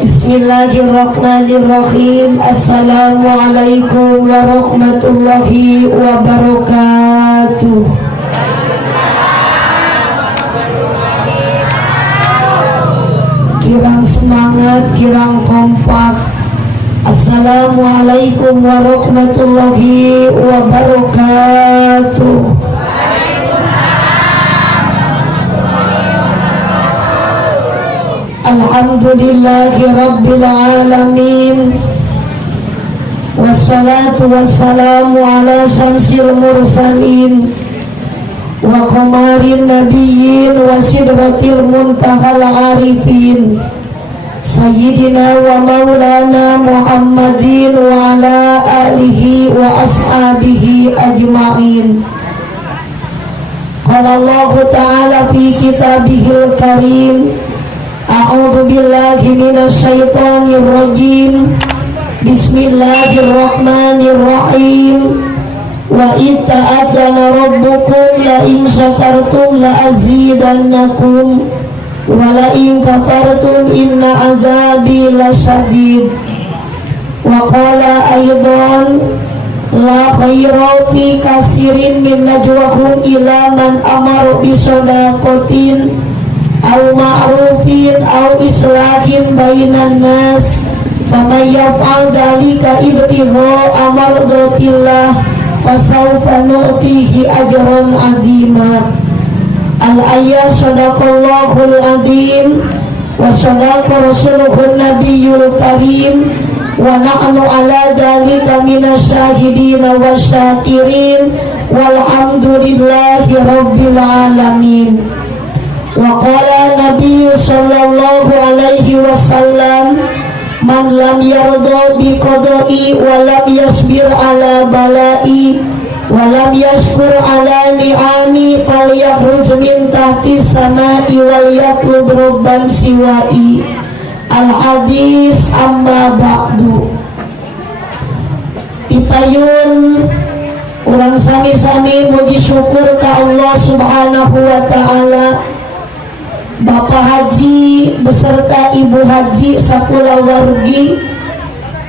Bismillahirrahmanirrahim. Assalamualaikum warahmatullahi wabarakatuh. Kirang semangat, kirang kompak. Assalamualaikum warahmatullahi wabarakatuh. Alhamdulillahi rabbil alamin. Wassalatu wassalamu ala samsil mursalin wa qamarin nabiyyin wa sidratil muntahal arifin Sayyidina wa maulana Muhammadin wa ala alihi wa ashabihi ajma'in. Qala Allah ta'ala fi kitabihil karim, a'udzu billahi minasyaitonir rajim. Bismillahirrahmanirrahim. Wa ita'adana rabbukum la in syakartum la azidannakum wa la in kafartum inna adzabi lasyadid. Wa qala aidan la khaira fi katsirin min najwahum ila man amara bi shadaqatin aw ma'rufin aw islahin bainan nas faman yaf'al dzalika ibtigha mardatillah fasawfa nu'tihi ajran 'azima. Al-ayat sadaqallahul azim wa sadaqa rasuluhun nabiyyul karim wa nahnu ala dzalika minasyahidin wasyakirin walhamdulillahi rabbil alamin. Wa qala nabiyyu sallallahu alaihi wasallam, man lam yarda bi qada'i wa lam yasbir ala bala'i wa lam yashkur ala ni'ami falyakhruj min tahti samai wal yatlub rabban siwa'i. Al hadis amma ba'du. Dipayun urang sami-sami muji syukur ka Allah subhanahu wa ta'ala. Bapak Haji beserta Ibu Haji sakulawargi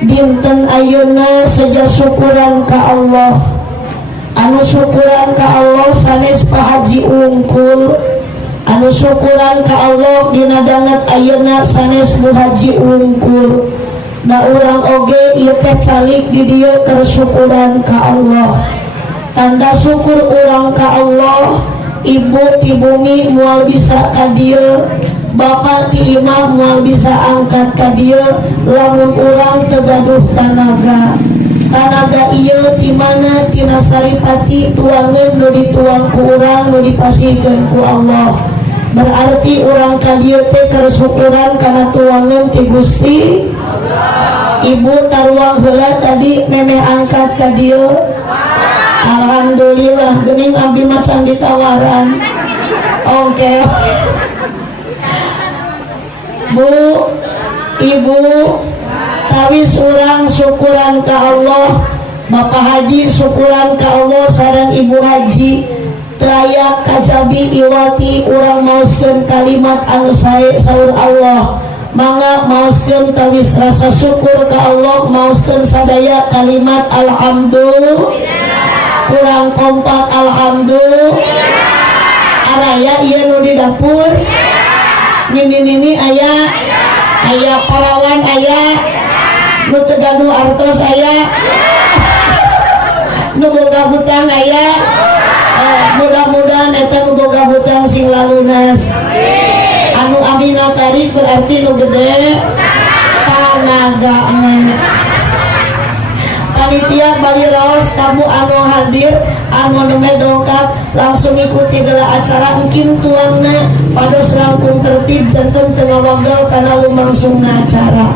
dinten ayeuna seja syukuran ka Allah. Anu syukuran ka Allah sanes Pak Haji unggul, anu syukuran ka Allah dina dangat ayeuna sanes Bu Haji unggul. Da urang oge ieu teh calik di dieu keur syukuran ka Allah. Tanda syukur urang ka Allah, ibu ti bumi mual bisa ka dieu, bapak ti imah mual bisa angkat ka dieu lamun urang teu gaduh tanaga. Tanaga ieu ti mana tina saripati tuangeun nu dituang ku urang nu dipasihkeun ku Allah. Berarti urang ka dieu teh keur syukuran kana tuangeun ti Gusti Allah. Ibu taruang heula tadi memeh angkat ka dieu. Alhamdulillah geuning abdi macan ditawaran. Oke. Bu, Ibu, tawis urang syukuran ka Allah, Bapak Haji syukuran ka Allah sareng Ibu Haji. Teu aya kajabi iwati urang maoskeun kalimat anu sae saur Allah. Mangga maoskeun tawis rasa syukur ka Allah, maoskeun sadaya kalimat alhamdulillah. Kurang kompak alhamdulillah. Araya ieu nu di dapur. Nini aya, aya parawan aya, nu teu gaduh artos aya, nu boga hutang aya. Mudah-mudahan eta nu boga hutang sing lalunas. Anu amina tadi berarti nu gede tanagana. Panitia Bali Raos, kamu anu hadir, anu neme dongkap langsung ikuti geula acara engkin tuangna pados langkung tertib janten tengah wanggal kana lumangsungna acara.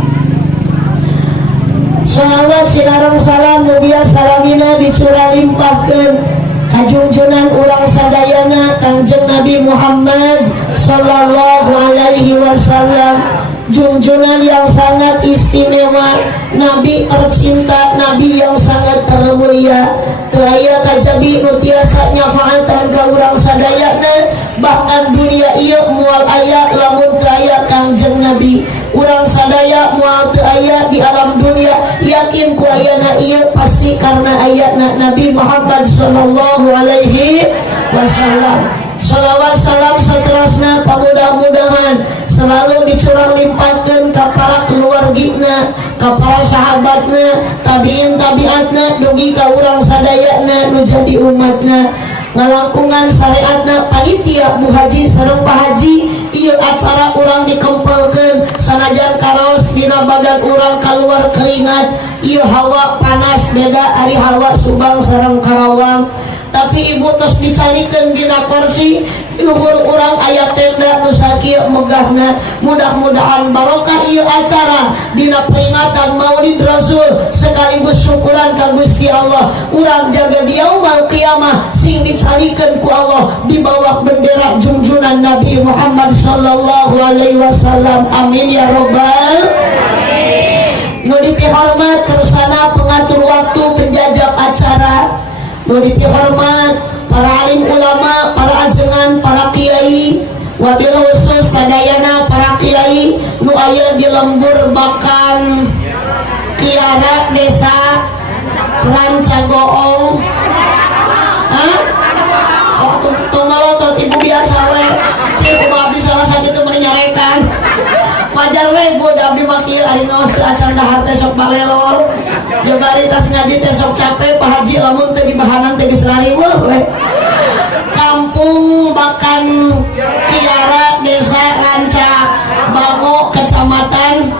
Shalawat sinareng salam mugia salamina dicurah limpahkeun ka junjunan urang sadayana Kangjeng Nabi Muhammad sallallahu alaihi wasallam. Junjunan yang sangat istimewa, Nabi tercinta, Nabi yang sangat termulia. Teaya kajabi nu tiasa nyafaatan ka urang sadayana, bahkan dunia ieu moal aya lamun teu aya Kangjeng Nabi. urang sadaya moal teu aya di alam dunia yakin ku ayana ieu pasti karena ayatna Nabi Muhammad sallallahu alaihi wasallam. Shalawat salam saterasna pamudah-mudahan selalu dicurang limpahkeun ka para keluargina, ka para sahabatna, tabiin tabiatna, dugi ka urang sadayana nu jadi umatna. Ngalangkungan syariatna panitia Bu Haji sareng Pak Haji ieu acara urang dikempelkeun sanajan karos dina badan urang kaluar keringat ieu hawa panas beda ari hawa Subang sareng Karawang. Tapi ibu tos dicalikeun dina kursi luhur urang aya tenda nu sakieu megahna. Mudah-mudahan barokah ieu acara dina peringatan Maulid Rasul sekaligus syukuran ka Gusti Allah urang jaga di yaumul qiyamah sing dicalikeun ku Allah di bawah bendera junjunan Nabi Muhammad sallallahu alaihi wasallam. Amin ya robbal alamin. Nu dipihormat kersana pengatur waktu penjajak acara, nu dipihormat para alim ulama, para ajengan, para kiai, wabil khusus sadayana para kiai nu aya di lembur Bakan Kiara Desa Rancagoong. Oh tong malotot ibu biasa we si abdi salah sakitu meni nyarekan wajar we gue abdi makir ari ngaos teu acan dahar teh sok balelol jabari tas ngaji teh sok capek Pak Haji lamun teu dibahanan teh geus lari we. Kampung Bakan Kiara Desa Ranca Bango Kecamatan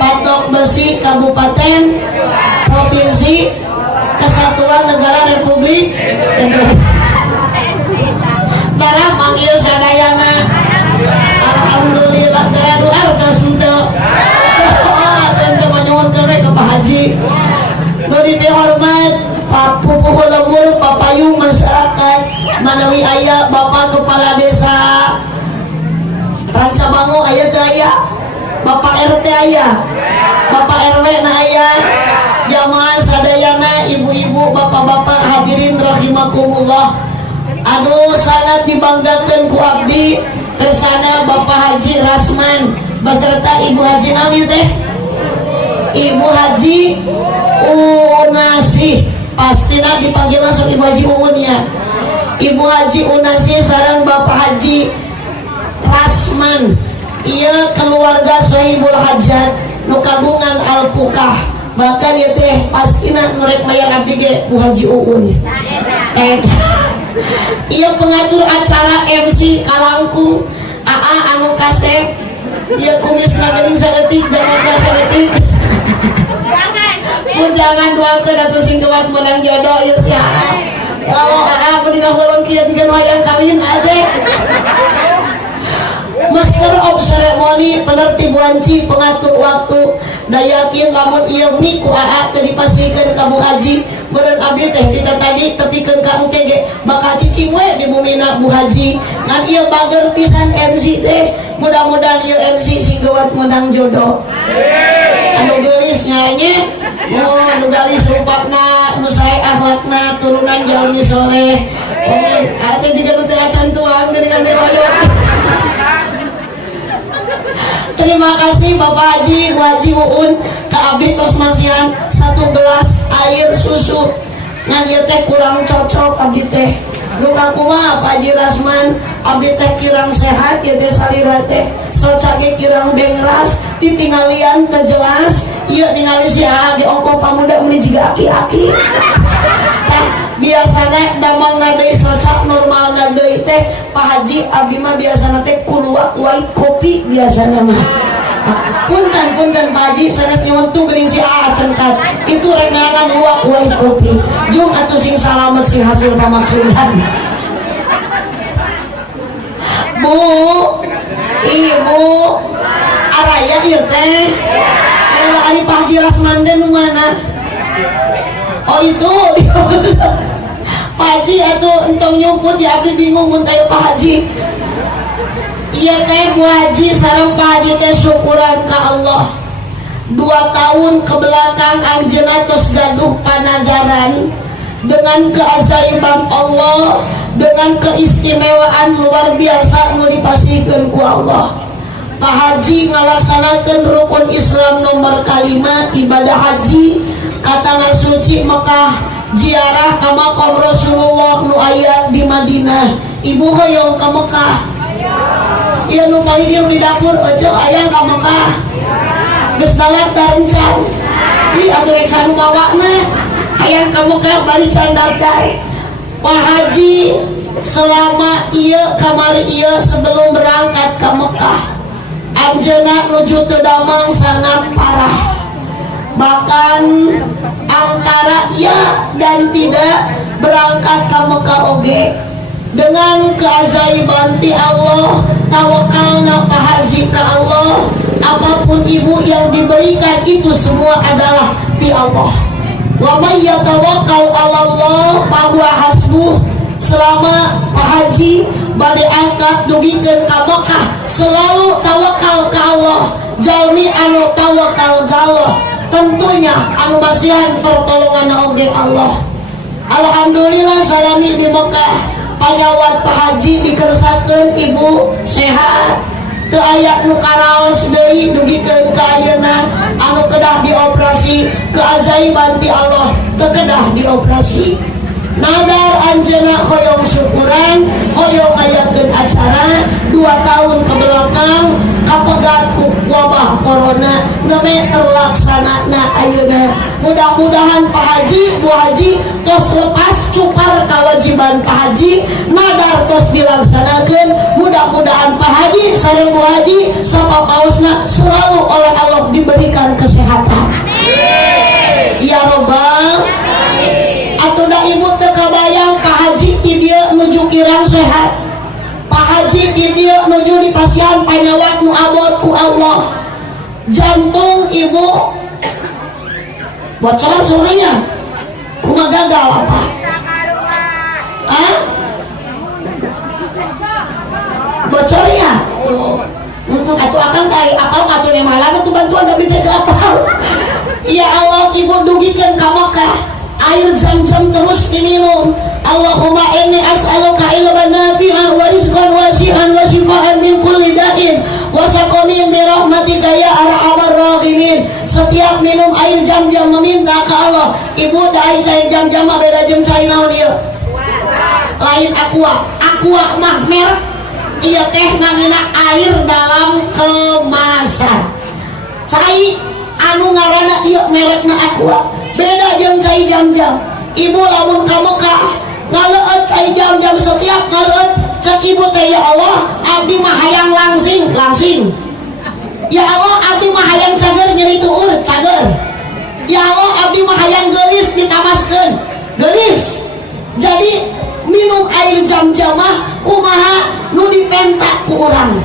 Patok Besi Kabupaten Provinsi Kesatuan Negara Republik Indonesia. Barang manggil sadayana alhamdulillah geradu artos henteu teu manyuhunkeun we ka Pak Haji nu dihormat Pak Pupuh Lembur papayung masyarakat manawi aya Bapak Kepala Desa Ranca Bango aya teu aya Bapak RT aya Bapak RW na aya jamaah sadayana ibu-ibu bapak-bapak hadirin rahimakumullah. Aduh sangat dibanggakan ku abdi kersana Bapak Haji Rasman beserta Ibu Haji nawi teh Ibu Haji Unasi pastina dipanggil langsung Ibu Haji Uun ya. Ibu Haji Unasi sareng Bapak Haji Rasman ieu keluarga Sohibul Hajat nu kagungan Alpukah bahkan ieu teh pastina nurek mayar abdi ge Bu Haji Uun. Ia pengatur acara MC kalangkung AA anu kasep ia kumis nagering saletik jangan saletik jangan doakeun atuh sing kuat menang jodoh ieu sia kalau AA pun dikahulung kieu jiga wayang kawin ade Master of Ceremony penertib wanci pengatur waktu dayakin lamun ieu mi ku AA teu dipasikeun ka Bu Haji meureun abdi teh kita tadi tepikeun ka engke ge bakal cicing we di bumina Bu Haji ngan ieu bager pisan MC teh mudah-mudahan ieu MC sing geuat menang jodoh anu geulis nyanyi anu galis rupana nu sae akhlakna turunan jalmi soleh atuh jiga nu teu acan tuang geuningan dewa. Terima kasih Bapak Haji Bu Haji Uun ka abdi tos masihan 1 gelas air susu ngan ieu teh kurang cocok abdi teh nu kakumaha Pak Haji Rasman abdi teh kirang sehat ieu teh salira teh soca ge kirang bengras ditinggalian teu jelas ieu ningali si A ge ongko pamuda meni jiga aki-aki biasana damang deui soca normal deui teh Pak Haji abdi mah biasana teh kuluak white kopi biasana mah punten Pak Haji sanes nyontu geuning si A cengkat itu rek ngarangan luak white kopi jung atuh sing salamet sing hasil pamaksudan. Bu Ibu araya ieu teh ari Pak Haji Rasman teh nu mana oh itu Pak Haji atuh entong nyumput ya abdi bingung mun teh Pak Haji ieu teh Bu Haji sareng Pak Haji teh syukuran ka Allah 2 tahun ke belakang anjeunna tos gaduh panazaran dengan keajaiban Allah dengan keistimewaan luar biasa nu dipasihkeun ku Allah Pak Haji ngalaksanakeun rukun Islam nomor kalima ibadah haji ka tanah suci Mekah, ziarah ka makam Rasulullah nu aya di Madinah. Ibu hoyong ka Mekah. Ieu nu paling di dapur ojo aya ka Mekah. Geus dalat tarencan. Ih atuh rek sanu mawakna hayang ka Mekah bari can daftar. Pak Haji selama ieu kamari ieu sebelum berangkat ke Mekah anjeunna nuju teu damang sangat parah, bahkan antara ya dan tidak berangkat ke Mekah oge dengan keajaiban ti Allah. Tawakalna Pak Haji ke Allah, apapun ibu yang diberikan itu semua adalah di Allah. Wa may yatawakkal 'alallah fahuwa hasbuh. Selama Pak Haji bade angkat dugikeun ka Mekah selalu tawakal ka Allah. Jalmi anu tawakal ka Allah tentunya anu masihan pertolongan oge Allah. Alhamdulillah salami di Mekah panyawat Pak Haji dikersakeun ibu sehat, teu aya nu karaos deui dugikeun ka ayeuna anu kedah dioperasi. Keajaiban ti Allah teu kedah dioperasi. Nadar anjeunna hoyong syukuran, hoyong ngayakeun acara 2 tahun ke belakang kapegat ku wabah corona ngeme terlaksanana ayeuna. Mudah-mudahan Pak Haji, Bu Haji tos lepas cupar kewajiban Pak Haji, nadar tos dilaksanakeun. Mudah-mudahan Pak Haji sareng Bu Haji sapapaosna selalu oleh Allah diberikan kesehatan. Amin. Ya Rabbal Alamin. Atuh da ibu teu kabayang Pak Haji ti dieu nuju kirang sehat. Pak Haji ti dieu nuju di pasian panyawat nu abot ku Allah. Jantung ibu bocor sorenya kumaha gagal apa? Ah? Bocornya? Atuh akang kali apal atuh ne malana tuh bantuan da bisa apal. Ya Allah ibu dugikeun ka Mekah. Air Zam-Zam terus diminum. Allahumma inni as'aluka ilman nafi'an wa rizqan wasi'an wa shifaan min kulli da'in wa saqamin bi rahmatika ya arhamar rahimin. Setiap minum air Zam-Zam meminta ke Allah. Ibu da air Zam-Zam beda jeung cai naon ieu? Lain aqua mah merek. Ieu teh namina air dalam kemasan. Cai anu ngaranna ieu merekna aqua. Beda jeung cai Zam-Zam. Ibu lamun ka Mekah ngaleut cai Zam-Zam setiap ngaleut cek ibu teh ya Allah abdi mah hayang langsing. Ya Allah abdi mah hayang cager nyeri tuur cager. Ya Allah abdi mah hayang geulis ditamaskeun geulis. Jadi minum air Zam-Zam mah kumaha nu dipentak ku urang.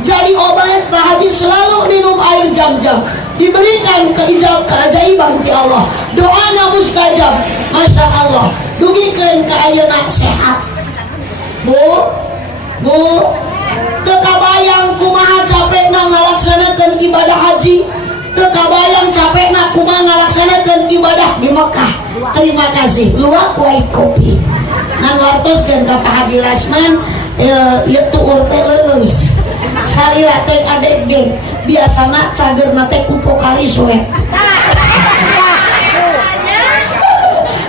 Jadi obat Pak Haji selalu minum air Zam-Zam. Diberikan keajaiban di Allah, doana mustajab. Masya Allah dugikeun ka ayeuna sehat. Bu teu kabayang kumaha capekna ngalaksanakeun ibadah haji, teu kabayang capekna kumaha ngalaksanakeun ibadah di Mekah. Terima kasih luak wae kopi ngan wartoskeun ka Pak Haji Lasman ieu tuur teh leuleus salira teh adeg geng biasana cagerna teh kupo kalis we.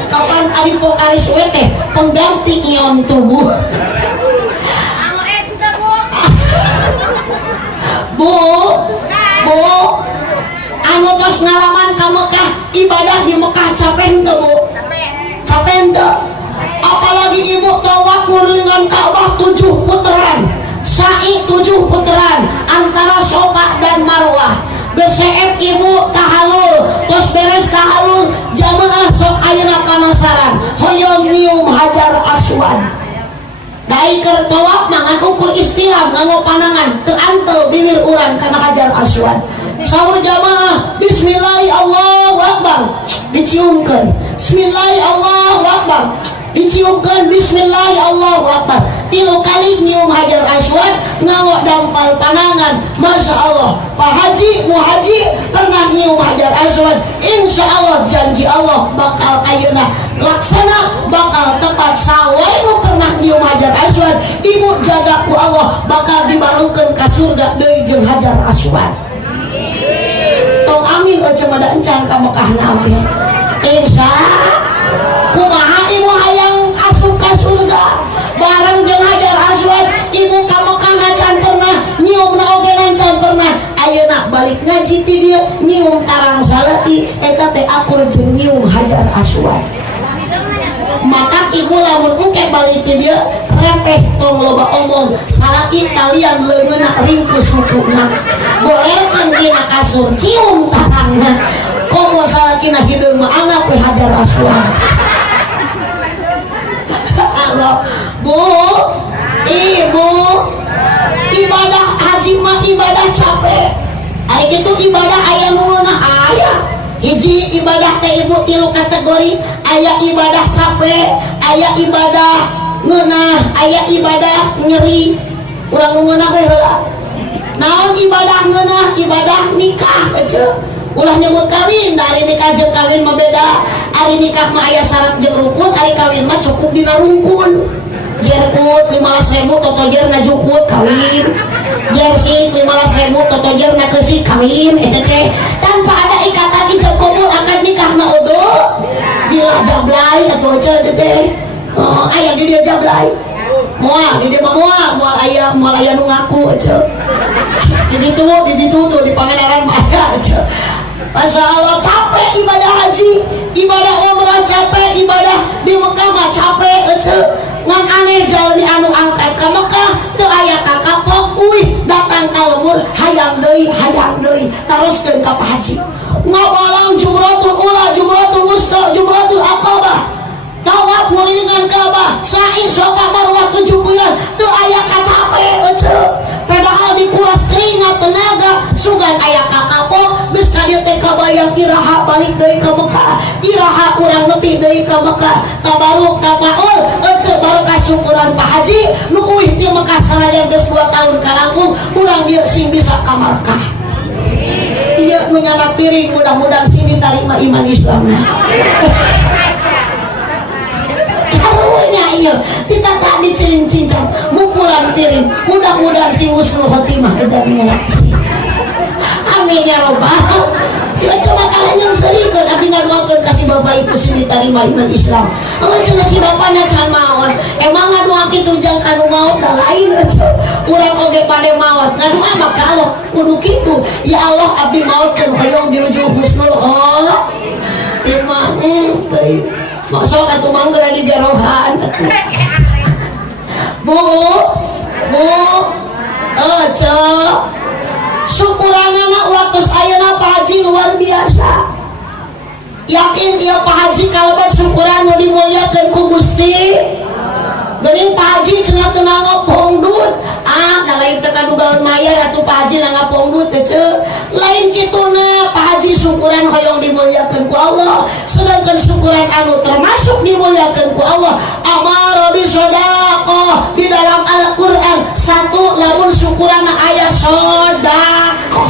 Kapan ari pokaris we teh pengganti ion tubuh. Bu anu tos ngalaman ka Mekah ibadah di Mekah capek henteu Bu? Capek henteu? Apalagi ibu tawaf nguringan Ka'bah 7 putaran, sa'i 7 putaran antara Safa dan Marwah. Geus ibu tahalul, tos beres tahalul jamaah sok ayeuna panasaran hoyong nyium Hajar Aswad. Dai keur tawaf mangan ukur istilam nganggo panangan teu antel bibir urang kana Hajar Aswad. Saur jamaah bismillahi Allahu akbar diciumkeun, bismillahi Allahu akbar diciumkeun, bismillahi Allahu akbar 3 kali nyium Hajar Aswad nganggo dampal panangan. Masya Allah Pak Haji, Mu Haji pernah nyium Hajar Aswad. insya Allah janji Allah bakal ayeuna laksana bakal tepat sawai nu pernah nyium Hajar Aswad ibu jaga ku Allah bakal dibarungkeun ka surga deui jeung Hajar Aswad. Tong amin aja mada encan ka Mekah nabi. Insya kumaha ibu hayang asup ka surga bareng jeung Hajar Aswad ibu ka Mekah can pernah nyium na oge can pernah ayeuna balik ngaji ti dieu nyium tarang saleuti eta teh akur jeung nyium Hajar Aswad. Maka ibu lamun engke balik ti dieu repeh tong loba omong salaki talian leungeuna ringkus hukuna golerkeun dina kasur cium tarangna komo salakina hideung mah anggap we Hajar Aswad. Allah bu ibu ibadah haji mah ibadah capek ari kitu ibadah aya nu ngeunah aya hiji ibadah teh ibu tilu kategori aya ibadah capek aya ibadah ngeunah aya ibadah nyeri urang nu ngeunah we heula naon ibadah ngeunah ibadah nikah ece ulah nyebut kawin dari nikah jeung kawin mah beda ari nikah mah aya syarat jeung rukun ari kawin mah cukup dina rungkun jerkut 15.000 totojer na jukut kawin jersey 15.000 totojer na keusik kawin eta teh tanpa ada ikatan ijab qabul akad nikah mah odo bila jablay atuh ece teh aya di dieu jablay moal di dieu mah moal aya nu ngaku ece di ditu tuh di Pangandaran mah aya ece. Masya Allah capek ibadah haji ibadah umrah capek ibadah di Mekah mah capek ece ngan aneh jalani anu angkat ka Mekah teu aya ka kapok uih datang ka lembur hayang deui teruskeun ka haji ngabalang jumratul ula jumratul wusta jumratul aqabah tawaf ngelilingan Ka'bah sa'i safa marwah 7 bulan teu aya ka capek ece padahal dikuras keringat tenaga sugan aya ka kapok geus ka dieu teh kabayang iraha balik deui ka Mekah iraha urang nepi deui ka Mekah tabaruk tafaul ece barokah syukuran Pak Haji nu uih ti Mekah sanajan geus 2 tahun kalangkung urang dieu sing bisa ka Mekah ieu nu nyana piring mudah-mudahan sing ditarima iman Islamna karunya ieu kita tak dicincin mupulan piring mudah-mudahan si husnul khotimah eta nyana piring amin ya robbal sila cuma kalian yang serikeun abdi ngadoakeun ka si bapak ibu sing ditarima iman Islam Allah cenah si bapana can maot emang ngadoa kitu jang kanu maot da lain urang oge pade maot ngadoa mah ka Allah kudu kitu ya Allah abdi maotkeun hoyong dinuju husnul khotimah teuing masuk atuh mangga di jarohan atuh bu syukuranana waktu ayeuna Pak Haji luar biasa yakin ieu Pak Haji kalebat syukuran nu dimuliakeun ku Gusti geuning Pak Haji cenah teu ngapongdut da lain teu kadugaeun mayar atuh Pak Haji ngapongdut teh lain kituna Pak Haji syukuran hoyong dimuliakeun ku Allah sedangkan syukuran anu termasuk dimuliakeun ku Allah amara bi shadaqah di dalam Al-Qur'an satu lamun syukuran aya shadaqah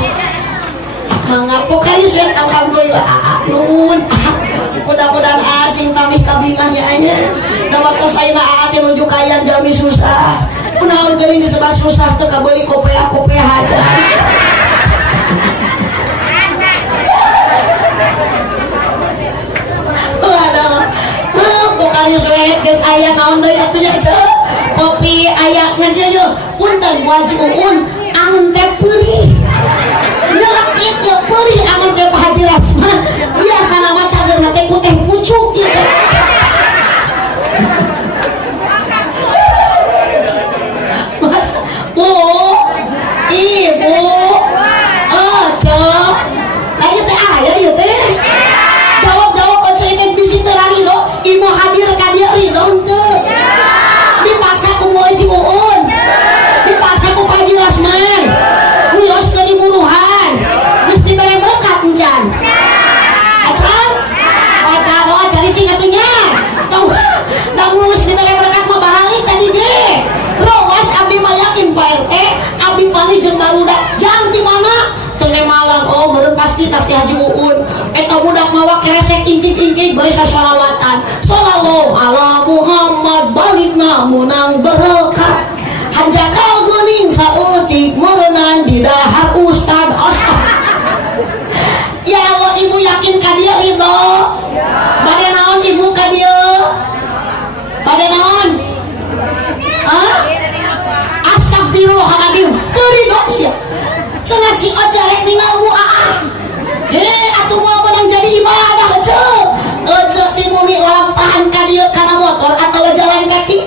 mangapok kali surat alhamdulillah nun mudah-mudahan asing pamih kabingahnya anya da waktu sayeuna aate nuju kayan jalmi susah kunaon geuning disebut susah teu kabeuli kopeah aja waduh pokoknya suet geus aya naon deui atuh nya kopi aya ngan dieu punten wajib uun angin teh peurih nyelekit ya peurih angin teh Pak Haji Rasman biasa nama cagerna teh ku teh pucuk ieu teh Mas bu ibu cok aya teh aya ieu teh jawab ece teh bisi teu ridho ibu hadir ka dieu ridho henteu dipaksa ku Wajib Uun dipaksa ku Pak Haji Rasman wios teu diburuhan geus dibere berkat encan acan cari cing atunya tong da geus dibere berkat mah balik tadi ge rowas abdi mah yakin Pak RT abdi pali jeung barudak jang di mana teu malang oh beureun pasti tas Haji Uun eta budak mawa kresek ingkik-ingkik bari sasalawatan sallallahu ala Muhammad balik namunang berkah hanjakal geuning sautik merenang di dahar ustad astag. Ya Allah, ibu yakin ka dieu ridho? Bade naon ibu ka dieu? Bade naon? Hah? Astagfirullahaladzim, teu ridho sia. Cenah si Oce rek ninggal muaah. Atuh moal menang jadi ibadah Oce ti bumi lampahan ka dieu kana motor atawa jalan kaki?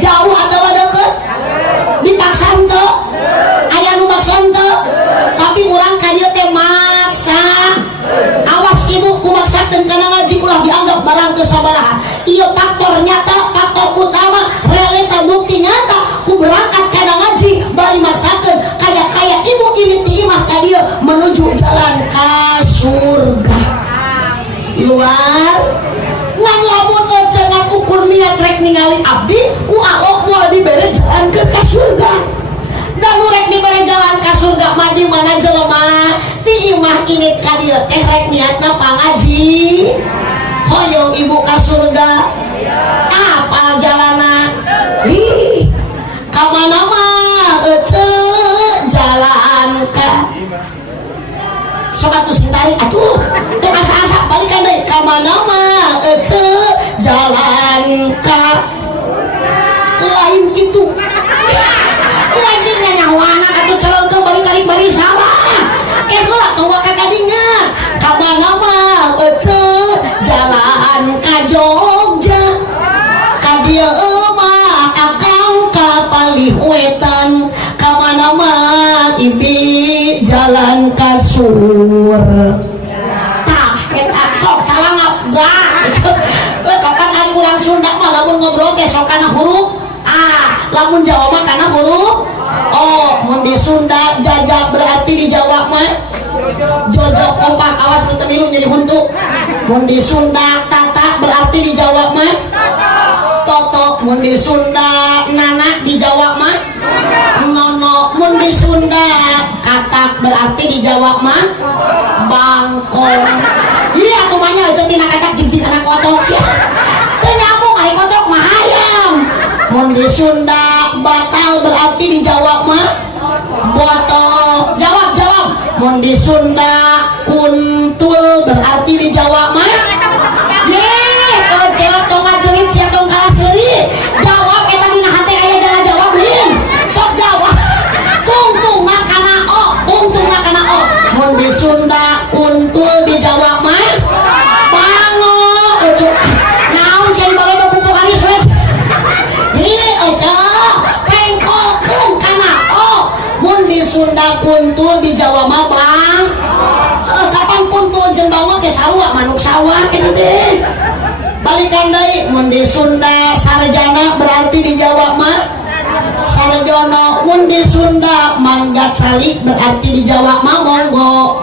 Jauh atawa deukeut? Dipaksa henteu? Aya nu maksa henteu? Tapi urang ka dieu teh maksa. Awas ibu kumaksakeun kana ngaji ulah dianggap barang teu sabaraha. Ieu faktor nyata, faktor utama, realita bukti nyata ku berangkat kana ngaji bari maksakeun kaya ibu ini timah ka dieu menuju jalan ka surga. Luar ngan lamun jangan ukur niat rek ningali abdi ku Allah moal dibere jalan ke ka surga. Dan rek dibere jalan ka surga mah di mana jelema ti imah ini ka dieu teh rek niatna pangaji hoyong ibu ka surga. Apal jalana ka mana mah jalan ka sok atuh sintari atuh teu asa-asa balikan deui ka mana mah jalan ka lain kitu lain nyawana atuh calon ke balik salah heula tong ka kadinya ka mana mah jalan ka Jogja ka dieu mah akang ka Palihwetan ka mana mah ibi jalan ka tah eta sok calangap dah kapan ari urang Sunda mah lamun ngobrol teh sok kana huruf lamun Jawa mah kana huruf mun di Sunda jajak berarti di Jawa mah jojo kompak awas teu milu nyeri huntu. Mun di Sunda tata berarti di Jawa mah toto. Mun di Sunda nana di Jawa mah nono. Mun di Sunda katak berarti di Jawa mah bangkong. Iya atuh mah nya aja tina katak jijik kana kotok sia. Teu nyambung ai kotok mah hayam. Mun di Sunda batal berarti di Jawa mah botol. Jawab. Mun di Sunda kuntul berarti di Jawa mah jawab tong ngajerit sia tong kalah seuri. Jawab eta dina hate aya jangan jawab lin. Sok jawab. Tungtungna kana o. Mun di Sunda kuntul di Jawa mah pango. Naon sia dibage do pupuk anis we. Pengkolkeun kana o. Mun di Sunda kuntul di Jawa mah bang. Kapan kuntul jeung bangun ke sawah manuk sawah kitu teh. Balikan deui mun di Sunda sarjana berarti di Jawa mah sarjono. Mun di Sunda mangga calik berarti di Jawa mah monggo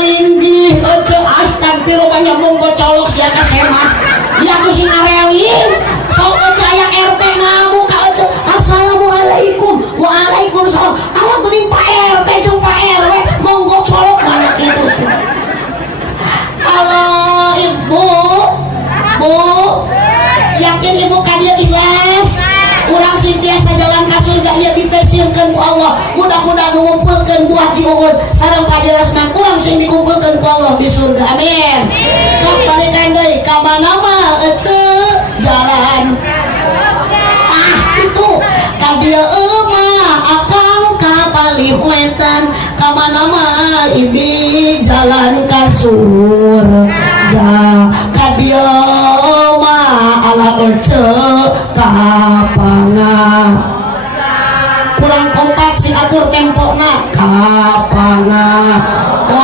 linggih. Astagfirullah monggo colok sia ka semat. Ya tuh sing arelin sok aya RT namu ka assalamualaikum. Waalaikumsalam. Kalau geuning Pak RT jeung Pak RW monggo colok banyak kitu. Halo ibu, yakin ibu ka dieu ikhlas? Urang sintiasa jalan ka surga ieu dipesieunkeun ku Allah. Mudah-mudahan ngumpulkeun buah jiun sareng pajelasman urang sing dikumpulkeun ku Allah di surga. Amin. Sok balikan deui ka mana mah jalan itu ka dieu mah akang ka Palihwetan ka mana mah ibi jalan ka surga ka dieu mah ala kapanga kurang kompak si atur tempona kapanga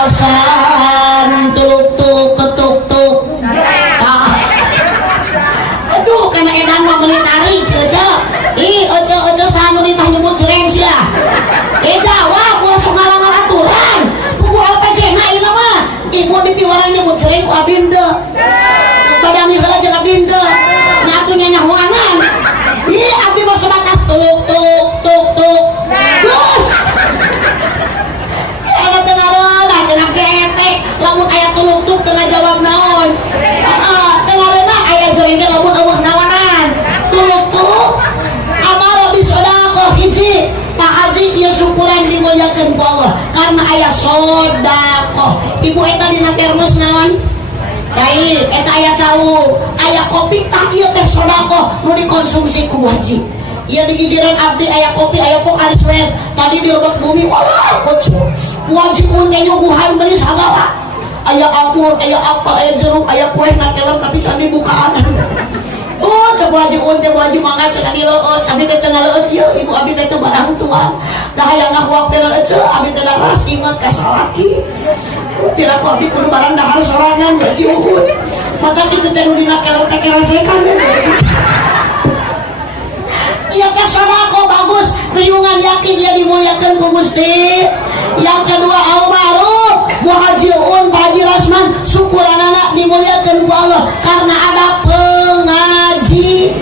osan tuluk-tuluk ketuk-tuk. Aduh kana edan mah meuli tari Oce. Oce sanu ditah nyebut jeleng sia. Jawab gua sok ngalangan aturan. Pugu LPJ na ieu mah. Ibu dipiwarang nyebut jeleng ku abin teu. Badami heula jeung abin teu. Nya atuh nya nyahoanan. Abdi mah sebatas tuluk tuk tuk tuk. Terus. Ada teu ngareun cenah getek ngajawab naon. Dengarna aya jeung lamun eueuh naonan. Tuluk amal lebih sedekah hiji. Pak Haji ieu syukuran dimuliakeun ku Allah karena aya sedekah. Ibu eta dina termos naon? Cai, eta aya cawu, aya kopi tah ieu teh sedekah nu dikonsumsi ku Haji. Ieu di gigireun abdi aya kopi, aya pokaris we. Tadi di lebet bumi walah kucu. Wajib mun teh nyuguhan beli sagala. Aya anggur, aya apel, aya jeruk, aya kue nakeler tapi can dibukaan. Oh, coba Haji un teh wajib mangga cenah dileueut, abdi teh teu ngaleueut ieu, ibu abdi teh teu barang tua. Da hayang ngahuak teh ece, abdi teh daras ingat ka salaki. Piraku abdi kudu barang dahar sorangan Haji un. Mata kitu teh nu dina keler teh keresekan Haji. Ieu teh sedekah bagus, riungan yakin dia dimuliakeun ku Gusti. Yang kedua almarhum Bu Haji Un, Pak Haji Rasman, syukuranana dimuliakeun ku Allah karena ada pengaji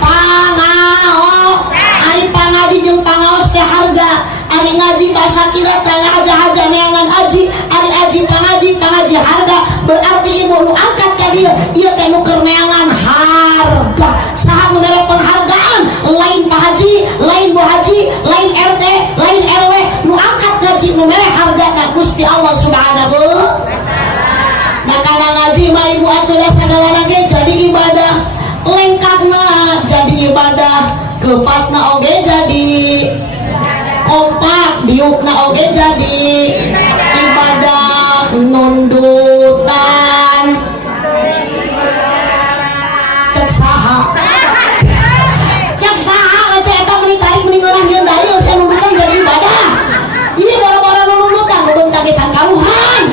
pangaos. Ari pangaji jeung pangaos teh harga. Ari ngaji bahasa kira tanya aja neangan aji, ari aji pangaji harga. Berarti ibu nu angkat ka dieu, ieu teh nu keur neangan harga. Saha nu mere penghargaan? Lain Pak Haji, lain Bu Haji, lain RT, lain RW, nu angkat gaji nu mere harga ka Gusti Allah Subhanahu. Nah kana ngaji mah ibu atuh sagalana ge jadi ibadah, lengkapna jadi ibadah, keupatna oge jadi kompak, diukna oge jadi ibadah, nundutan cek saha cek eta meni tarik meni ngeurang jeung dayeuh saya nundutan jadi ibadah. Ini bara-bara nundutan nundutan ge cangkaruhan.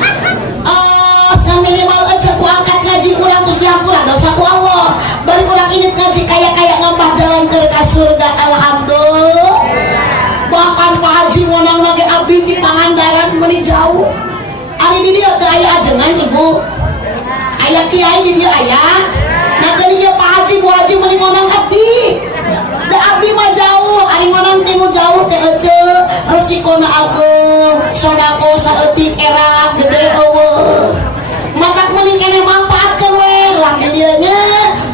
Minimal aja ku angkat ngaji urang terus dihampura dosa ku Allah. Bari urang init ngaji kaya ngambah jalan ke surga alhamdulillah. Bahkan Pak Haji ngonang lagi abdi di Pangandaran meni jauh. Ari di dieu teu aya ajengan ibu. Aya kiai di dieu aya. Nah tadi ieu Pak Haji Bu Haji meni ngonang abdi. Da abdi mah jauh, ari ngonang teh nu jauh teh ece resikona agung, sodako saeutik era gede eueuh. Matak mending kene manfaatkeun we lah di dieu nya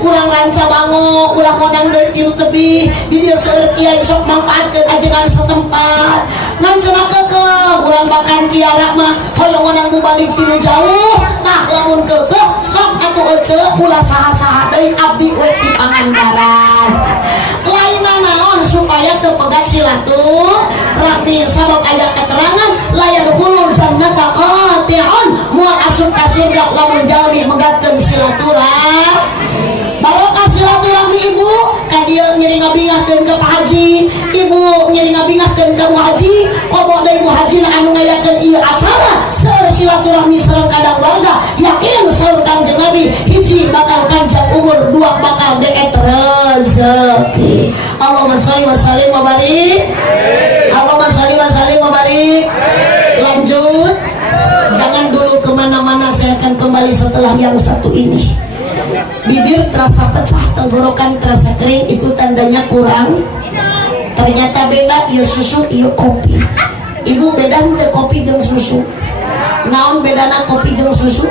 urang ranca bango ulah ngonang deui ti nu tebih di dieu seueur kiai sok manfaatkeun ajengan satempat ngan cenah keukeuh urang bakan kiara mah hoyong ngonang mu balik ti nu jauh tah lamun keukeuh sok atuh ece ulah saha-saha deui abdi we ti Pangandaran lainna naon supaya teu pegat silaturahmi sabab aya keterangan la yadkhulul jannata qati'un moal asup ka surga lamun jalmi megatkeun silaturahmi. Barokah silaturahmi ibu ka dieu ngiring ngabingahkeun ka Pak Haji, ibu ngiring ngabingahkeun ka Bu Haji, komo deui Bu Haji na anu ngayakeun ieu acara seueur silaturahmi sareng kadang warga, yakin saur Kanjeng Nabi hiji bakal panjang umur, dua bakal deet rezeki. Allahumma sholli wa sallim wa barik. Allahumma sholli wa sallim wa barik. Lanjut. Jangan dulu kemana-mana, saya akan kembali setelah yang satu ini. Bibir terasa pecah, tenggorokan terasa kering, itu tandanya kurang. Ternyata beda, iya susu, iya kopi. Ibu beda ente kopi jeung susu. Naon bedana kopi jeung susu?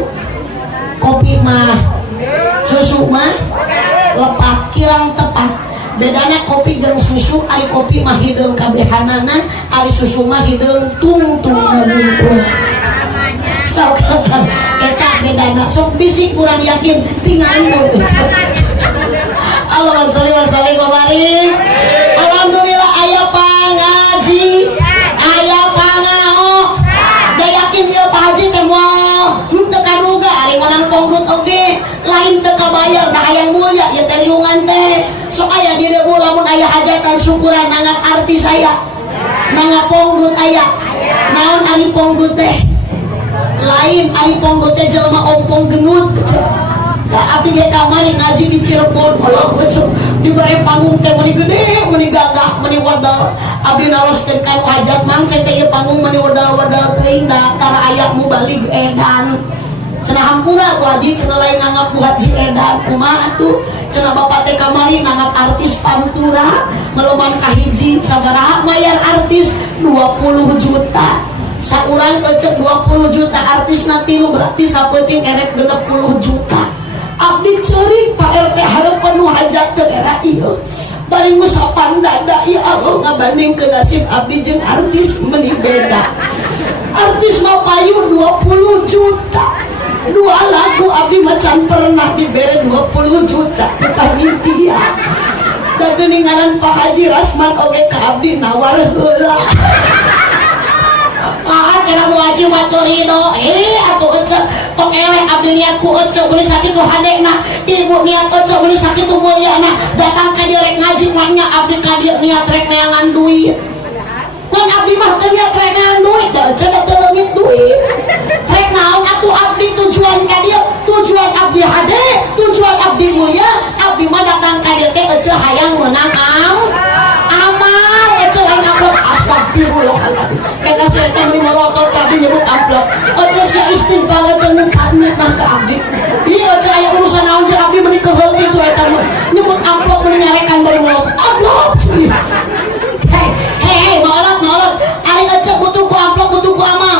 Kopi mah, susu mah lepat, kirang tepat. Bedana kopi jeung susu, ari kopi mah hideung kabehanana, ari susu mah hideung tung-tung ngumpul. Sok eta bedana sok bisik kurang yakin tingali mun Allahumma sholli wa sallim wa barik. Alhamdulillah aya pangaji, aya pangao. Da yakin ieu Pak Haji teh moal teu kaduga ari ngonang pongdut oge lain teu kabayar da hayang mulia ieu teh riungan teh. Sok aya di dieu lamun aya hajatan syukuran nanggap artis aya. Nanggap pongdut aya. Naon ari pongdut teh? Lain ari pongdut teh jelema ompong genut da abdi ge kamari ngaji di Cirebon Allah becu dibere panggung teh meuni gede meuni gagah meuni wadal abdi naroskeun ka hajat mang cek teh panggung meuni wadal-wadal teuing da tara aya mu balik edan cenah hampura ku Haji cenah lain nganggap Bu Haji edan kumaha atuh cenah bapak teh kamari nganggap artis pantura meloman ka hiji sabaraha mayar artis 20 juta saurang ecek 20 juta artis nanti lu berarti sapeting erek 60 juta abdi cerik Pak RT harapan nu hajat teu era ieu bari ngusapan dada ya Allah ngabanding ke nasib abdi jeung artis meni beda artis mah payu 20 juta dua lagu abdi macan pernah dibere 20 juta kita mintia da geuninganan Pak Haji Rasman oge ka abdi nawar heula cenah Bu Haji Waturido atuh ece tong eleh abdi niat ku ece beli sakitu hadena ibu niat ece beli sakitu mulyana datang ka dieu rek ngaji manya abdi ka dieu niat rek neangan duit kun abdi mah teu niat rek neangan duit da ece da teu leungit duit rek naon atuh abdi tujuan ka dieu tujuan abdi hade tujuan abdi mulia abdi mah datang ka dieu teh ece hayang meunang amal ece lain amplop astagfirullahaladzim kena setan di melotot abdi nyebut amplop ece sia istighfar ece nu pamit nah ka abdi ieu ece aya urusan naon jeung abdi meuni keheul kitu eta mah nyebut amplop meuni nyarekan bari melotot amplop hei maolot ari ece butuh ku amplop butuh ku amal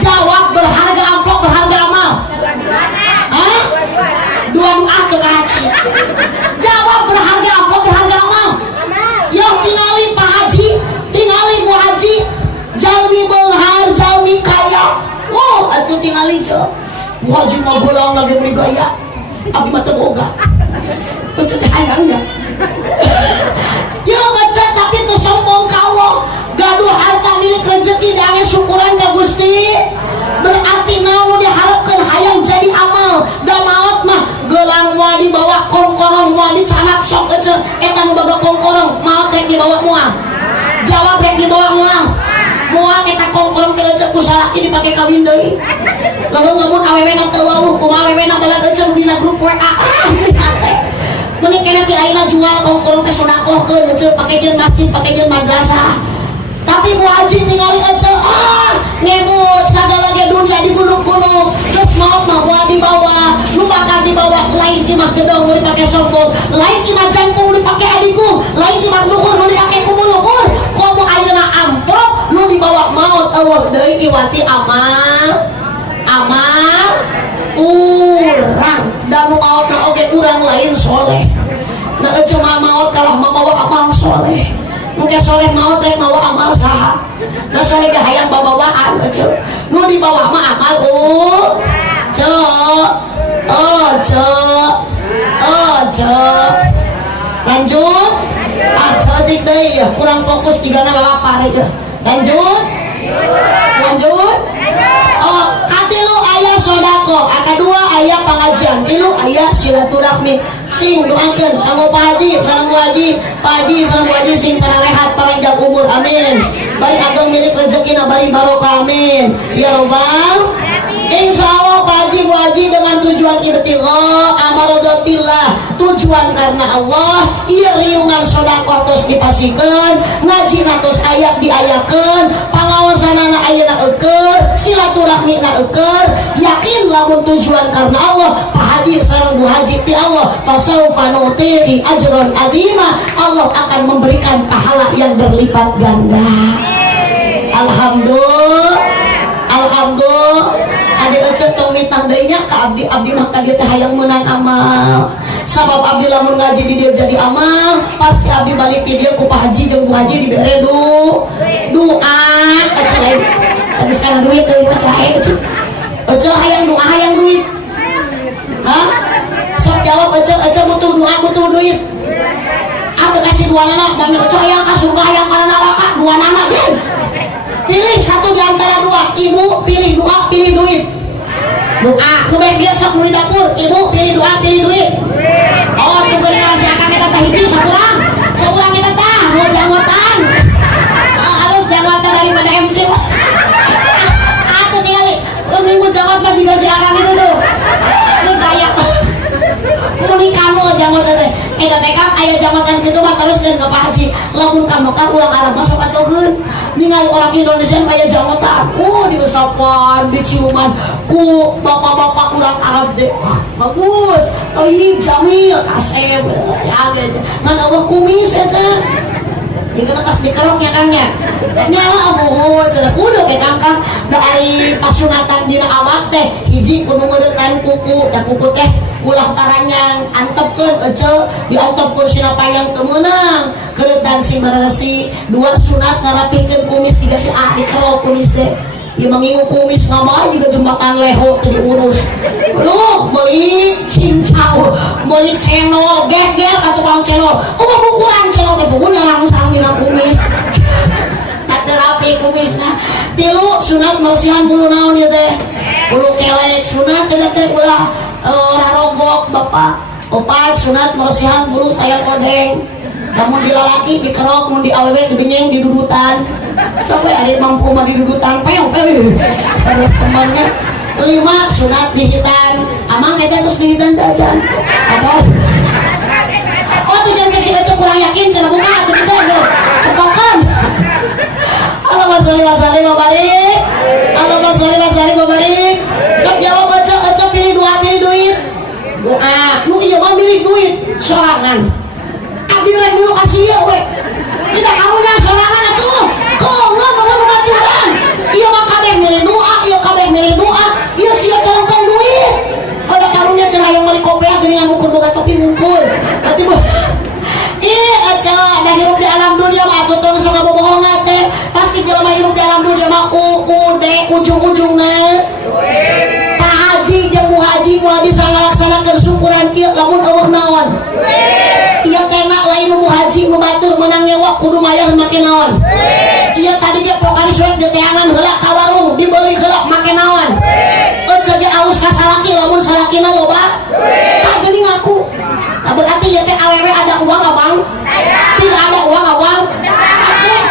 jawab berharga amplop berharga amal hah dua doa ke haji jawab berharga amplop berharga amal ya tingali Pak Haji tingali Bu Haji jalmi beunghar jalmi kaya wow atuh tingali jo Bu Haji mah golong lagi meuli gaya abdi mah teu boga ece teh hayangna yo ngecat tapi teu sombong ka Allah gaduh harta milik rezeki dange syukuran ka Gusti berarti naon diharapkeun hayang jadi amal da maot mah gelang moal dibawa kongkorong moal dicanak sok ece eta nu boga kongkorong maot rek dibawa moal jawab rek dibawa moal eta kongkorong teh ece ku salaki dipake kawin deui lamun awewe na teu weuh kumaha awewe na balat ece dina grup WA mending kena ti ayeuna jual kongkorong teh sodakohkeun ece pake jeung masjid pake jeung madrasah tapi Bu Haji tinggali ece ngemut sagala ge dunia di gunung-gunung geus maot mah moal dibawa nu bakal dibawa lain ti mah gedong nu dipake sombong lain ti mah jantung nu dipake adigung lain ti mah luhur nu dipake kumuluhur komo ayeuna amplop nu dibawa maot eueuh deui iwati amal urang dan nu maotna oge urang lain soleh na ece mah maot kalah mamawa amal soleh engke soleh maot rek mawa amal saha na soleh ge hayang babawaan ece nu dibawa mah amal lanjut saeutik deui kurang fokus jigana lapar itu lanjut katilu aya sodako kadua aya pengajian tilu aya silaturahmi sing doakeun kanggo Pak Haji sareng Bu Haji Pak Haji sareng Bu Haji sing sararehat panjang umur amin bari ageng milik rezekina bari barokah amin ya robbal insyaallah Pak Haji Bu Haji dengan tujuan ibtigha amaradotillah tujuan karena Allah ieu riungan sedekah tos dipasikeun ngaji tos ayat diayakeun pangaosanana ayeuna eukeur silaturahmina eukeur yakin lamun tujuan karena Allah Pak Haji sareng Bu Haji ti Allah fasaufa nutihi ajron adzima Allah akan memberikan pahala yang berlipat ganda alhamdulillah ade ecek tong mitah deui nya ka abdi mah ka dieu teh hayang meunang amal sabab abdi lamun ngaji di dieu jadi amal pasti abdi balik ti dieu ku Pak Haji jeung Bu Haji dibere doa ecek lain geus kana duit deui mah lain ecek hayang doa hayang duit hah sok jawab ecek butuh doa butuh duit atuh kaci duanana mangga ecek hayang ka surga hayang ka neraka duanana ge pilih satu di antara dua ibu pilih doa pilih duit doa kubek dia sok di dapur ibu pilih doa pilih duit oh tunggu dengan si akan kita hiji sekurang kita mau jangwatan harus jangwatan daripada MC atau tinggal mau jangwat lagi juga si akan itu tuh kayak muni kamu jangwatan teka ayah jangwatan gitu mah terus dan ke Pak Haji lamun kamu kan orang Arab masuk atuhun ningali orang Indonesia ayah jangwatan diusapan diciuman ku bapak-bapak orang Arab deh bagus toyib jamil kasep ya ngan Allah kumis eta jika atas dikerok ya Kang ya nyawa amuh cenah kudu ke Kang dari pasunatan dina awak teh hiji kudu ngeureuntan kuku teh kuku teh ulah paranyang antepkeun ece diantepkeun sina panjang teu meunang keureuntan si marasi dua sunat ngarapikeun kumis tiga si dikerok kumis teh ieu mangingu kumis mama juga jembatan leho teu diurus loh meuli cincau meuli cenol gek-gek ka tukang cenol mah ukuran cenol teh pokoknya langsung dina kumis terapi kumisna tilu sunat marsihan bulu naon ieu teh bulu kelek sunat teh ulah rarogok bapak opat sunat marsihan bulu saya kodeng namun di lalaki dikerok mun di awewe dibenyeng di dudutan sampai ada mampu mah di dudutan peong terus temannya 5 sunat dihitan amang eta terus dihitan aja atas oh tuh jangan cek si kurang yakin cara buka tuh dijago kepokan Allahumma sholli wa sallim wa barik Allahumma sholli wa sallim wa barik sok jawab ocok pilih duit doa lu iya mah milih duit sorangan abdi rek dulu kasih ya we tidak karunya sorangan atuh kongan ngomong baturan iya mah kabeh milih doa iya kabeh milih doa iya sia colongkan duit ada karunya cenah yang meuli kopiah geuning anu keur boga topi ngungkul berarti aca da hirup di alam dunia mah atuh teu sok ngabobohongan teh pasti jelema hirup di alam dunia mah ujung-ujungna Pak Haji jeung Bu Haji moal bisa ngalaksanakeun syukuran kieu lamun eueuh naon iya tena lain Bu Haji nu batur meunang nyewa kudu mayar make naon iya tadi dia pokari suet geteangan heula ka warung dibeli heula make naon ece ge alus ka salaki lamun salakina loba tak geuning aku berarti ya teh awewe ada uang abang tidak ada uang abang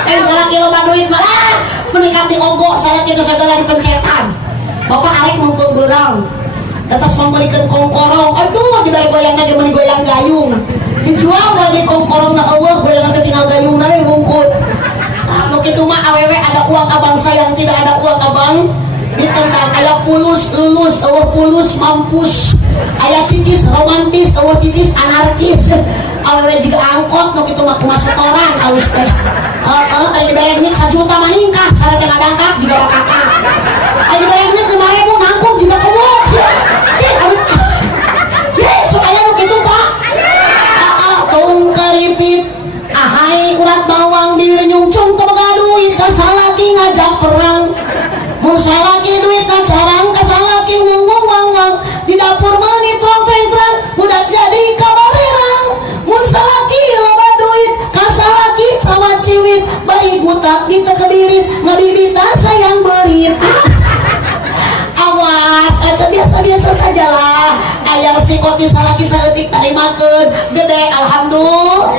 tapi salaki loba duit malah menikah di ogo salaki teh segala dipencetan bapak arek mumpung beurang atas membelikan kongkorong aduh dibalik goyangna dia meni goyang gayung dijual lagi kongkorongna eueuh goyangna teh tinggal gayungna we ngungkul nu kitu mah awewe ada uang abang sayang tidak ada uang abang ditentang aya pulus lulus eueuh pulus mampus aya cicis romantis eueuh cicis anarkis awewe juga angkot nu kitu mah kumaha setoran alus teh ari dibere duit 1 juta mah ningkah sare teh ngadangkak juga bakakak ari dibere duit 5.000 ngangkung juga kemuk supaya nu kitu Pak tung keripit ahai urat bawang direnyungcung teboga duit ka salaki ngajak perang mun salaki duit na jarang ka salaki wong di dapur meuni trong-trong budak jadi kabarirang mun salaki loba duit ka salaki sama ciwit bari butak kita kebirit ngabibita sayang berit awas aja biasa-biasa sajalah aya resiko ti salaki saeutik tarimakeun gede alhamdulillah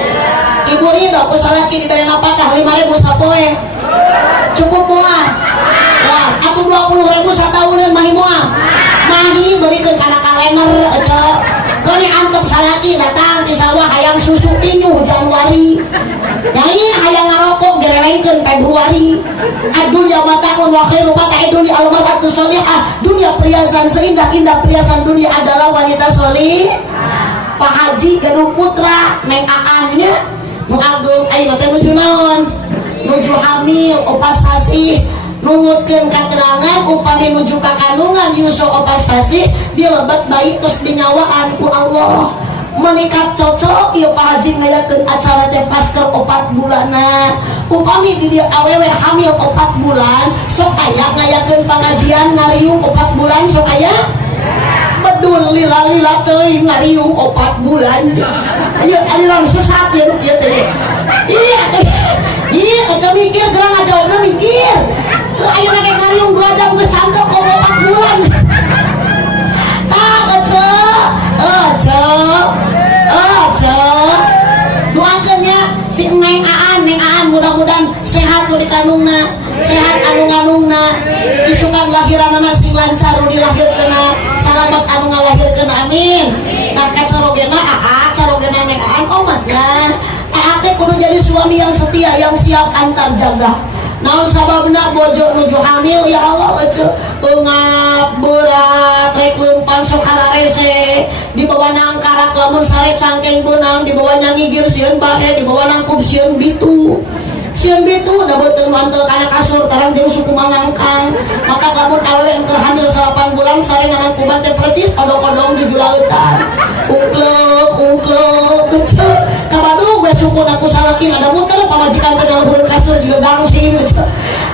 ibu Ridho ku salaki diberi napakah 5.000 sapoe cukup moal wah atuh 20.000 satahunan mahi moal mahi beurekeun kana kalender ece kone antep salaki datang ti sawah hayang susu tinyu Januari nyai hayang ngarokok gerelengkeun Februari adunya mataun wa khairu mata'i dunya al-mar'atu sholihah dunia perhiasan seindah-indah perhiasan dunia adalah wanita sholih Pak Haji Gaduh Putra Neng Aannya nu agung ayeuna teh nuju naon nuju hamil opas sasi nungutkeun katerangan upami nuju ka kandungan yuso opas sasi dilebet baik terus dinyawaan ku Allah menikah cocok ieu Pak Haji ngayakeun acara teh pas ke 4 bulanna upami di dia awewe hamil 4 bulan sok aya ngayakeun pengajian ngariung 4 bulan sok aya bedul lila-lila teuing ngariung 4 bulan ayo aliran sesat ya nu kieu teh iya aja mikir gerang ngajawabna mikir ayo nake ngariung 2 jam geus sangkep kok 4 bulan tak aja doakeun ya si Neng Aan mudah-mudahan sehat nu dikandungna sehat anu ngandungna isukan lahiranna sing lancar nu dilahirkeunna salamet anu ngalahirkeun amin nah kacarogena carogena Neng Aan omatna teh kudu jadi suami yang setia yang siap antar jaga naon sababna bojo nuju hamil ya Allah ece ngap berat rek leumpang sok hararese dibawa nang karak lamun sare cangkeng benang, dibawa nyangigir sieun bae, dibawa nangkup sieun bitu. Sieun bitu da beuteung mantel kana kasur tarang jeung suku mangangkang. Maka lamun awewe keur hamil 8 bulan sare nganangkuban teh percis odong-odong di julautan. Ungklek keceu. Kabadu gue suku naku salaki ada muter pamajikan teh dalam kasur juga gangsing keceu.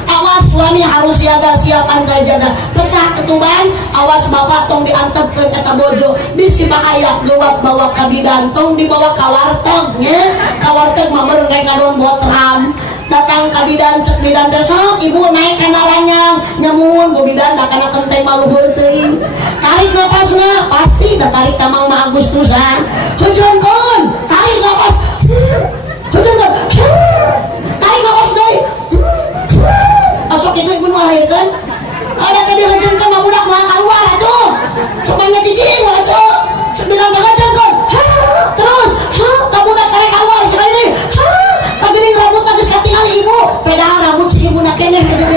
Awas suami harus siaga siap antar jaga. Pecah ketuban, awas bapak tong diantepkeun eta bojo. Bisi bahaya geuwat bawa ka bidan, tong dibawa ka warteg nya. Ka warteg mah meureun rek ngadon botram. Datang ka bidan cek bidan teh sok ibu naik kana ranyang. Nyamun bu bidan da kana kenteng maluhur teuing. Tarik napasna pasti da tarik ka Mang Agustusan. Hujankeun, tarik napas. Hujankeun. Tarik napas deui. Asok itu ibu melahirkan ada tadi hajengkan mah budak malah keluar atuh supaya cicing malah cok bilang hajengkan terus ka budak tarik keluar sekali tageuning rambut geus katingali ibu padahal rambut si ibu na keneh gitu.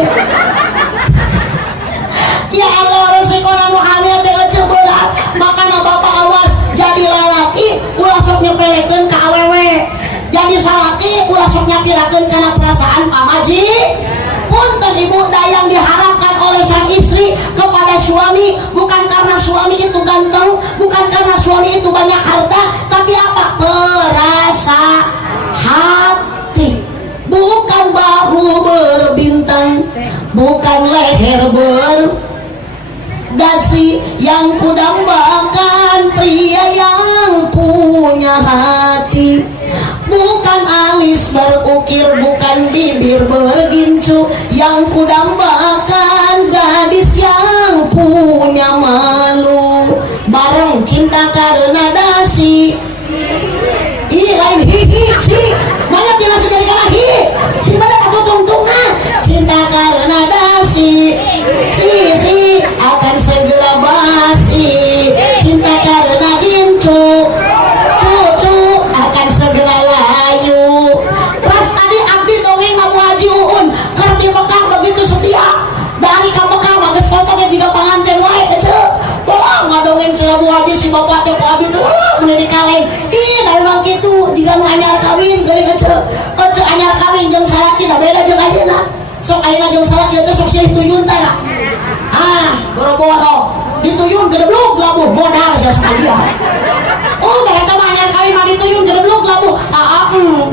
Ya Allah resikona nu hamil teh berat makana bapak awas jadi lalaki ulah sok nyepelekeun ka awewe jadi salaki ulah sok nyapirakeun kana perasaan pamaji. Punten ibu yang diharapkan oleh sang istri kepada suami bukan karena suami itu ganteng, bukan karena suami itu banyak harta, tapi apa? Perasa hati. Bukan bahu berbintang, bukan leher berdasi, yang kudambakan pria yang punya hati. Bukan alis berukir, bukan bibir bergincu, yang kudambakan gadis yang punya malu. Bareng cinta karena dasi. Ih lain hihi si mana tidak sejadi kana hi si bener aku tungtungan cinta karena dasi si akan segera basi cinta karena gincu cucu akan segera layu. Ras tadi abdi dongeng Nabu Haji Uun keur di Mekah begitu setia dari ka Mekah mah geus potongnya juga panganten wae keceu bolang ngadongeng si Nabu Haji si bapak teh ku abdi teh mun dikaleng ieu da memang kitu jika nu anyar kawin geuning keceu anyar kawin jeung salaki da beda jeung ayeuna sok ayeuna jeung salaki teh sok silih tuyun teh boro-boro dituyun gedebluk labuh modal sia sekalian. Oh mereka mah anyar kawin mah dituyun gedebluk labuh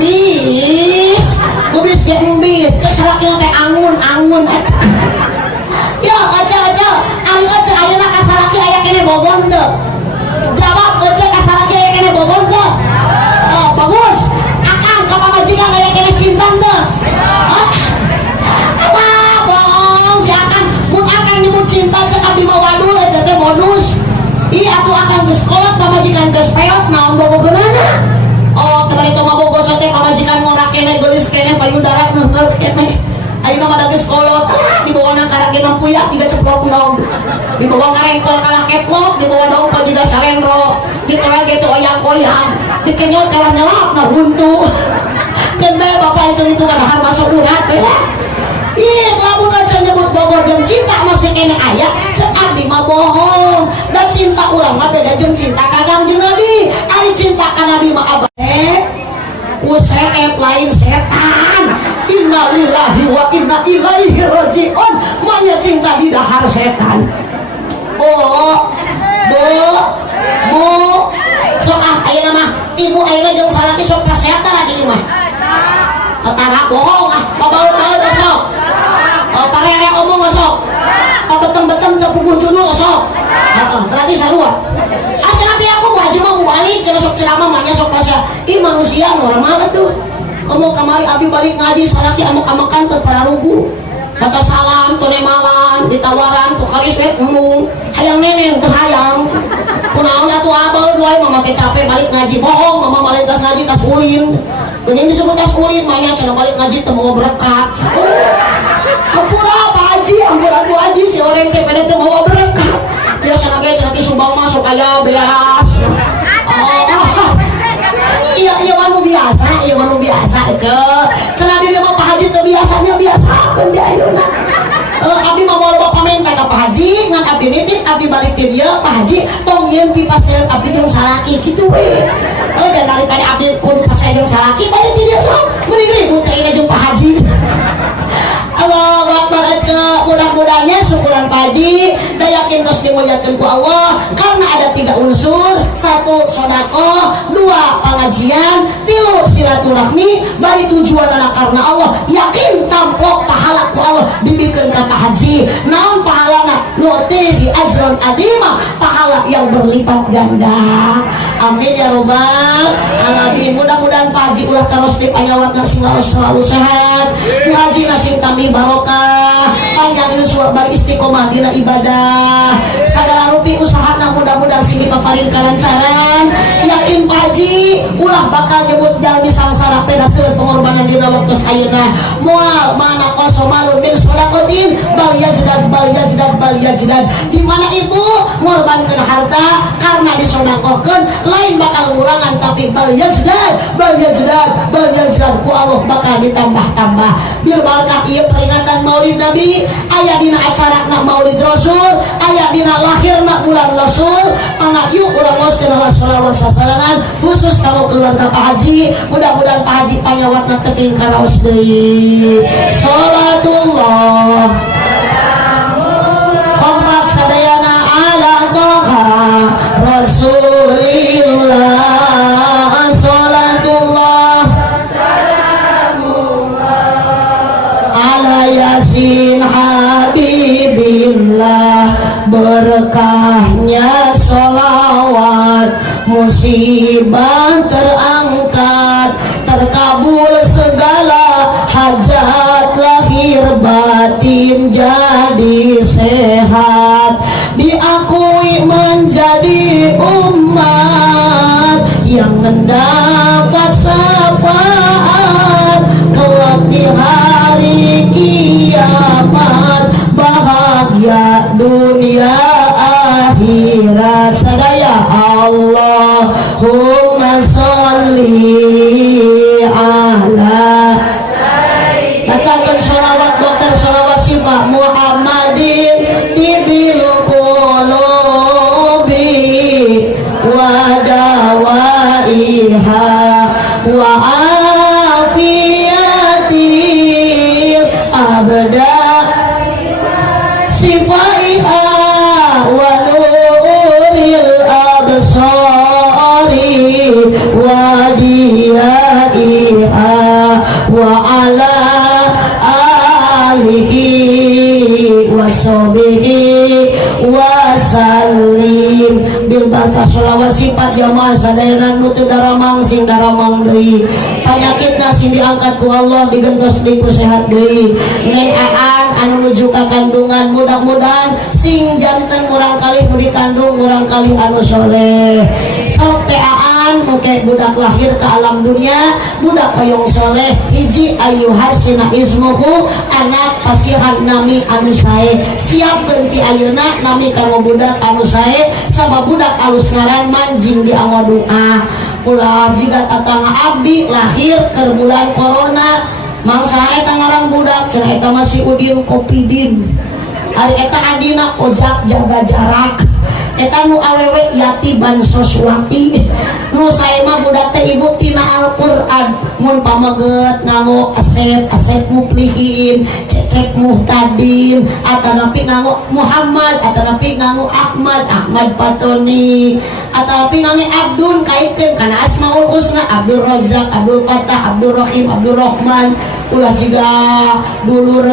bis bis ge bis cek salaki teh angun ya aja ari aja ayeuna ka salaki aya kene bogon teu jawab aja ka salaki aya kene bogon teu bagus akang ka pamajikan aya kene cinta teu alah bohong si akang mun akang nyebut cinta cek abdi mah wadul eta teh modus iya atuh akang geus kolot pamajikan geus peot naon bobogeunana ketika itu mah bogos teh pamajikan ngorak kene geulis kene payudara neueur kene ayeuna mah da geus kolot dibawa nang karage mampuyak tiga ceplok nog dibawa ngarengkol kalah keplok dibawa dongkol juga salendro ditoel gitu oyang-oyang dikenyot kalah nyelap nah huntu kende bapak itu kadahar masuk urat beda iya lamun aja nyebut Bogor jeung cinta masih kene aya cek abdi mah bohong dan cinta urang mah beda jeung cinta ka Kangjeng Nabi ari cinta ka Nabi mah abeh useep lain setan. Inna lillahi wa inna ilaihi raji'un. Manya cinta di dahar setan. Bu sok ayeuna mah ibu ayeuna jeung salaki sok paseatan di imah tara bohong pabaut-baut sok parere omong sok pabetem-betem teu puguh junul sok berarti sarua tapi aku mau aja mau balik jangan sok ceramah mahnya sok pasya ih manusia normal tuh kamu kemari abi balik ngaji salaki amak-amakan teu pararugu maka salam tone malam ditawaran pukaris we ngomong hayang neneng teu hayang kunaon atuh abal doai mama teh capek balik ngaji bohong mama balik tas ngaji tas ulin geuning disebut tas ulin mahnya cenah balik ngaji teu mau berkat hampura Pak Haji hampura Bu Haji si orang teh pada teu mau berkat biasa ge cenah sumbang mah sok aya beas iya manu biasa cenah di mah Pak Haji teu biasanya biasakeun di ayeuna abdi mah mau loba pamenta ka Pak Haji ngan abdi abdi nitip abdi balik ke dia Pak Haji tong yeun pipaseun abdi jeung salaki kitu we. Dan daripada abdi kudu pasae jeung salaki balik ke dia sok mending ribut teh jeung Pak Haji. Allahu Akbar. Mudah-mudahannya syukuran Pak Haji dan yakin terus dimuliakan ku Allah karena ada 3 unsur: 1 sedekah, 2 pengajian, 3 silaturahmi, bari tujuanna karena Allah, yakin tampok pahala ku Allah dibikeun ka Pak Haji. Naon pahalana? Nu'tihi ajran adima, pahala yang berlipat ganda. Amin ya rabbal alamin. Mudah-mudahan Pak Haji ulah terus dipanyawatna selalu sehat. Pak Haji nasib kami barokah, panjang yuswa beristiqomah dina ibadah, segala rupi usahana mudah-mudahan sing dipaparin kalancaran. Yakin Pak Haji ulah bakal nyebut jalmi sangsara pedaseun pengorbanan dina waktu sayeuna moal mana kosomalun min sedaqatin bal yazidad di mana ibu ngorbankeun harta karena disedekahkeun lain bakal ngurangan tapi bal yazidad ku Allah bakal ditambah-tambah bil barakah ieu peringatan Maulid Nabi aya dina acara Maulid Rasul, aya dina lahirna bulan Rasul. Mangga yuk urang moskeun shalawat sasalangan khusus kamu keluarga Pak Haji. Mudah-mudahan Pak Haji panyawatna teuing karaos deui. Salatullah kompak sadayana ala toha Rasulillah. Salatullah ala yasin habibillah, berkahnya sholawat musibah terangkat, terkabul segala hajat lahir batin jadi sehat, diakui menjadi umat yang mendapat syafaat kelak di hari kiamat, bahagia dunia akhirat. Sadaya Allahumma sholli ala, bacakan sholawat dokter sholawat sifat Muhammadin tibil qulubi wa dawaiha wa afiyatil abda sifaiha wa nuril absari wa diyaiha wa ala alihi wa sahbihi wa sallim bil barakah sholawat sifat jamaah sadayana nutu daramang sing daramang deui, panyakitna sing diangkat ku Allah digentos diku sehat deui. Neng Aan anu nuju ka kandungan mudah-mudahan sing janten urang kali nu dikandung urang kali anu soleh. Sok teh Aan muke budak lahir ke alam dunia budak hoyong soleh hiji ayu hasina ismuhu anak pasihan nami anu sae siap ganti ayeuna nami kanggo budak anu sae sabab budak alus ngaran manjing di anggo doa. Ulah jika tatang abdi lahir ke bulan corona mangsa eta ngaran budak cenah eta masih udin kopidin ari eta adina ojak jaga jarak eta nu awewe yati bansoswati nu sae mah budak teh ibu tina Al-Qur'an mun pamageut nganggo asep muplihin cecep muhtadin atanapi nganggo Muhammad atanapi nganggo Ahmad Patoni atanapi nganggo Abdun kaitkeun kana Asmaul Husna Abdul Razak Abdul Fattah Abdul Rahim Abdul Rahman. Ulah jiga dulur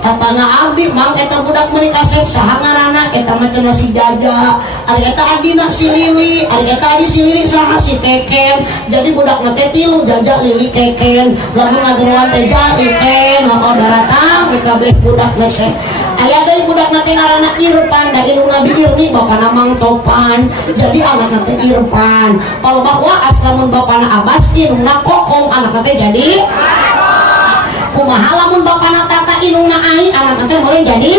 tatangga abdi mang eta budak meuli kasep saha ngaranna eta mah cenah si Jaja ari eta adina si Lili ari eta adi si Lili saha si Keken. Jadi budak na teh tilu Jaja Lili Keken lamun ngageruan teh Jaliken hao daratang kabeh budak na teh aya deui budak na teh ngaranna Irfan da indungna bi Irni bapana Mang Topan jadi anakna teh Irfan kalau bahwa aslamun bapana Abbas indungna Kokong anakna teh jadi kumaha lamun bapana Tata indungna Ai anakna teh meureun jadi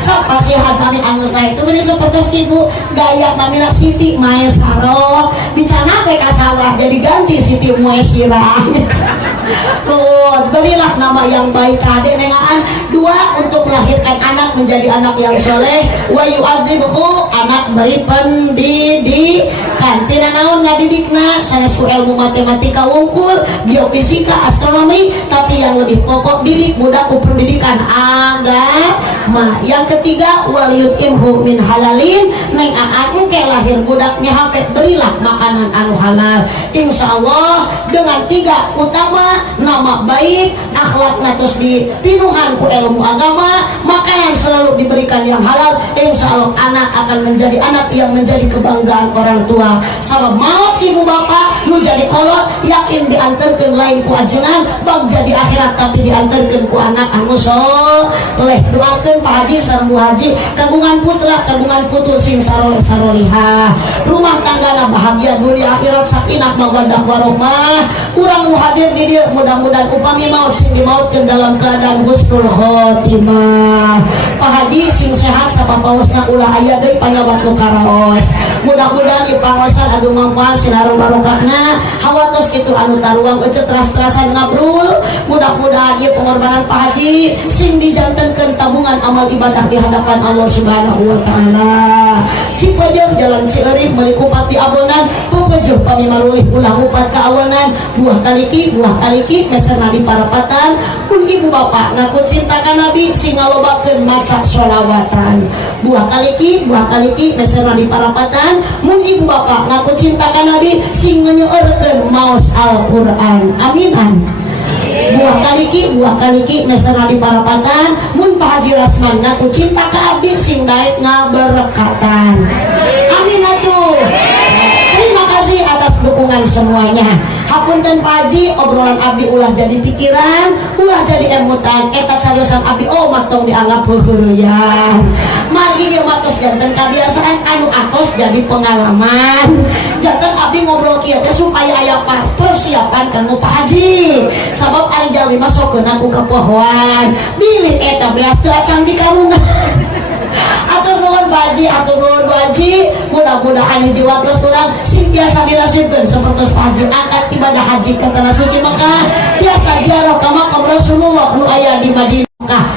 sok pasihan kami anu sae itu ini sapertos ibu gaya namina Siti Maesaro dicana pe ka sawah jadi ganti Siti Maesira Berilah nama yang baik kade nengaan. Dua, untuk melahirkan anak menjadi anak yang soleh. Wa yu'adzibhu, anak beri pendidikan. Tina naon ngadidikna sanesku ilmu matematika wungkul, geofisika, astronomi, tapi yang lebih pokok didik budak ku pendidikan agama. Yang ketiga, wal yutimhu min halalin, neng aan engke lahir budaknya hape berilah makanan anu halal. Insyaallah dengan tiga utama, nama baik, akhlakna terus dipinuhan ku ilmu agama, makanan selalu diberikan yang halal. Insyaallah anak akan menjadi anak yang menjadi kebanggaan orang tua. Sabab maut ibu bapak nu jadi kolot yakin diantarkeun lain ku ajengan bab jadi akhirat tapi diantarkeun ku anak anu soleh. Doakeun Pak Haji sareng Bu Haji kagungan putra kagungan putu sing saroleh sarolihah, rumah tanggana bahagia dunia akhirat sakinah mawaddah warahmah. Urang nu hadir di dieu mudah-mudahan upami maut sing dimautkeun dalam keadaan husnul khotimah. Pak Haji sing sehat sapapaosna ulah aya deui panyabat nu karaos. Mudah-mudahan ipangosan agung manfaat sinareng barokahna hawatos kitu anu taruang ece teras-terasan ngabrul. Mudah-mudahan ieu pengorbanan Pak Haji sing dijantenkeun tabungan amal ibadah di hadapan Allah Subhanahu wa taala. Cipeujeung jalan Cieurik meuli Kupati Abonan pepeujeung pamimarulih ulah upat ka awenan buah kaliki meserna di parapatan. Pun ibu bapak ngaku cinta ka Nabi sing ngalobakeun maca sholawatan. Buah kaliki meserna di parapatan. Mun ibu bapak ngaku cinta ka Nabi sing nyeueurkeun maos Al-Qur'an. Aminan. Buah kaliki meserna di parapatan. Mun Pak Haji Rasman ngaku cinta ka abdi sing daek ngaberkatan. Amin atuh. Terima kasih atas dukungan semuanya. Hapunten Pak Haji, obrolan abdi ulah jadi pikiran, ulah jadi emutan. Eta cariyosan abdi matong dianggap heureuyang. Margi ieu matos janten kabiasaan anu atos jadi pengalaman. Janten abdi ngobrol kieu teh supaya aya persiapan kanggo Pak Haji. Sabab ari jawi mah sok keuna ku kepohoan. Bilih eta beas teu acan di karungan. Atur nuhun Pak Haji, atur nuhun Bu Haji. Mudah-mudahan hiji waktos kurang sing tiasa dinasibkeun sapertos Pak Haji angkat ibadah haji ka tanah suci Mekah, tiasa ziarah ka makam Rasulullah nu aya di Madinah.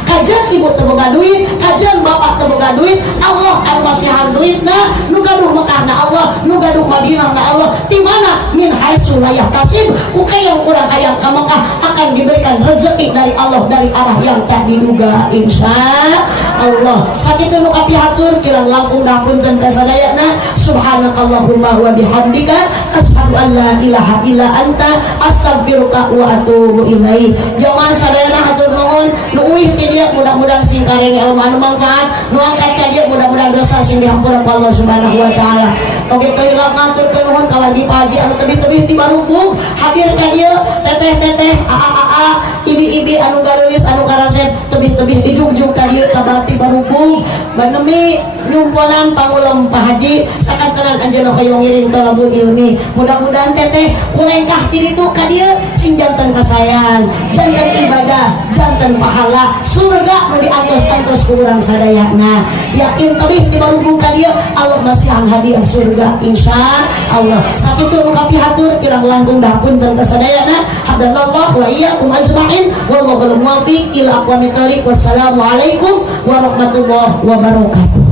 Kajian ibu teboga duit, kajian bapak teboga duit, Allah anu masihan duitna, nu gaduh Mekah na Allah, nu gaduh Madinah na Allah. Di mana min haitsu la yahtasib, ku yang urang hayang ka Mekah akan diberikan rezeki dari Allah dari arah yang tak diduga insyaallah. Sakitu nu kapihatur kirang langkung dapunten kasadayana. Subhanakallahumma wa bihamdika asyhadu an la ilaha illa anta astaghfiruka wa atubu ilaik. Jamaah sadayana hatur nuhun nu uih ti dieu mudah-mudahan sing kareng ilmu anu manfaat, nu angkat ka dieu mudah-mudahan dosa sing dihampura ku Allah Subhanahu wa taala. Oge teu hilap ngaturkeun nuhun ka Wadi Pak Haji anu tebih-tebih ti Barubung hadir ka dieu teteh-teteh aa ibi-ibi anu garulis anu karasep tebih-tebih dijug-jug ka dieu ka Bati Barubung banemi nyumponan pangulem Pak Haji sakantenan anjeunna hoyong ngiring talabul ilmi. Mudah-mudahan teteh kulengkah ti ditu ka dieu sing janten kasayang, janten ibadah, janten pahala surga nu diantos-antos ku urang sadayana. Yakin tebih ti Barubung ka dieu Allah masihan hadiah surga insyaallah. Sakitu nu kapihatur kirang langkung dapunten kasadayana. Hadanallahu wa iyyakum ajmain wallahu muwaffiq ila aqwamit thoriq. Wassalamualaikum warahmatullahi wabarakatuh.